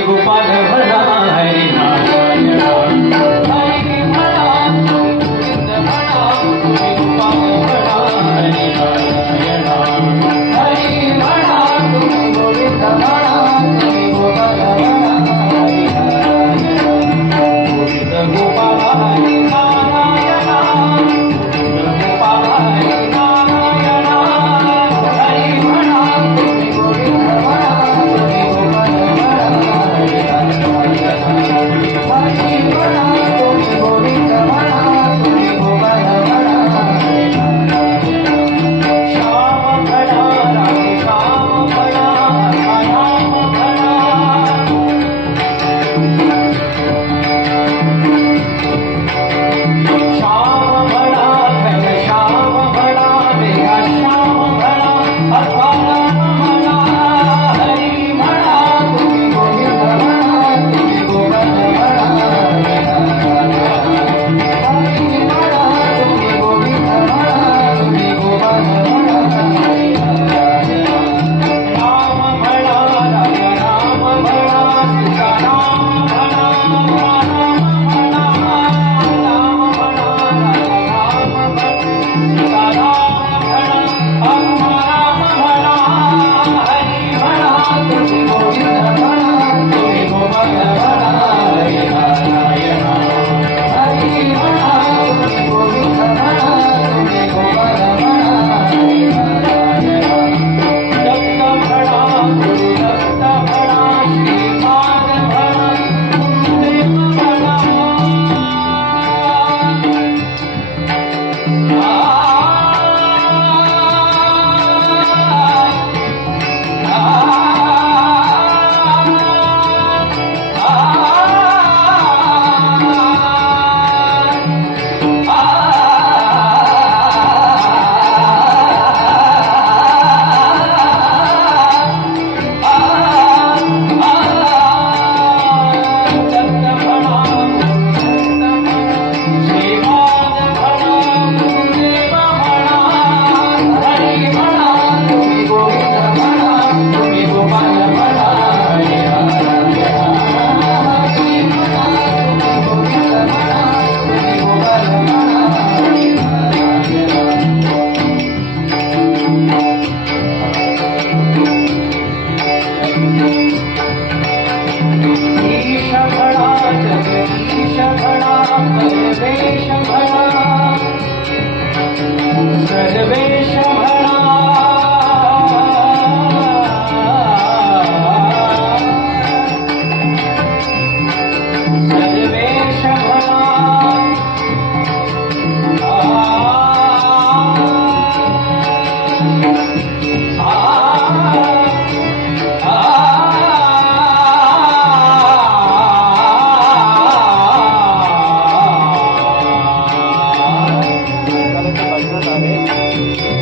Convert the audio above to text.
गोपाल म्हणा हरी ब्राह्मणा परमेश 哎。